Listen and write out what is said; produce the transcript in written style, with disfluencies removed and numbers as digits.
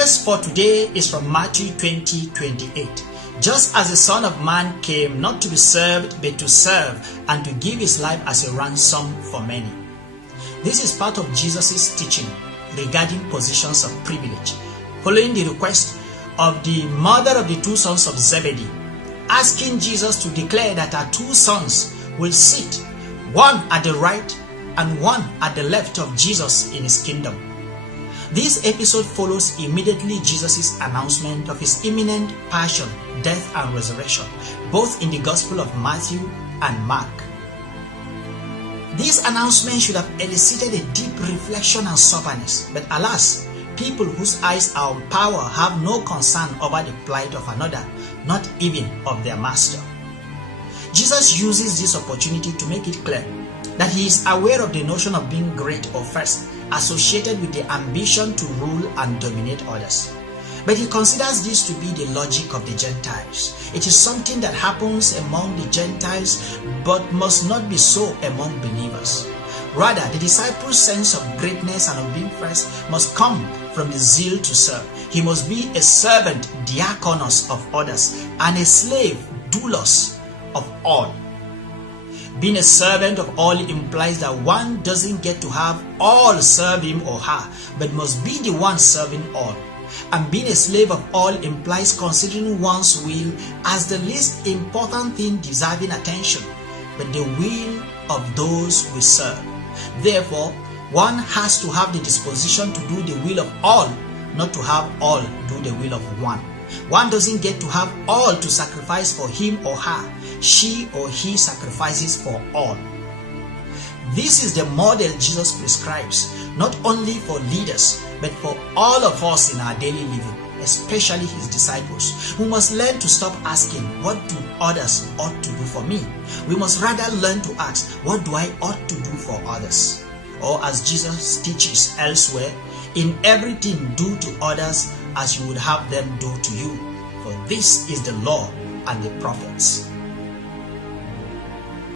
verse for today is from Matthew 20:28. Just as the Son of Man came not to be served, but to serve, and to give his life as a ransom for many. This is part of Jesus' teaching regarding positions of privilege, following the request of the mother of the two sons of Zebedee, asking Jesus to declare that her two sons will sit, one at the right and one at the left of Jesus in his kingdom. This episode follows immediately Jesus' announcement of his imminent passion, death, and resurrection, both in the Gospel of Matthew and Mark. This announcement should have elicited a deep reflection and soberness, but alas, people whose eyes are on power have no concern over the plight of another, not even of their master. Jesus uses this opportunity to make it clear that he is aware of the notion of being great or first, associated with the ambition to rule and dominate others. But he considers this to be the logic of the Gentiles. It is something that happens among the Gentiles, but must not be so among believers. Rather, the disciples' sense of greatness and of being first must come from the zeal to serve. He must be a servant, diakonos of others, and a slave, doulos of all. Being a servant of all implies that one doesn't get to have all serve him or her, but must be the one serving all. And being a slave of all implies considering one's will as the least important thing deserving attention, but the will of those we serve. Therefore, one has to have the disposition to do the will of all, not to have all do the will of one. One doesn't get to have all to sacrifice for him or her. She or he sacrifices for all. This is the model Jesus prescribes, not only for leaders, but for all of us in our daily living, especially his disciples. We must learn to stop asking, what do others ought to do for me? We must rather learn to ask, what do I ought to do for others? Or as Jesus teaches elsewhere, in everything do to others as you would have them do to you. For this is the law and the prophets.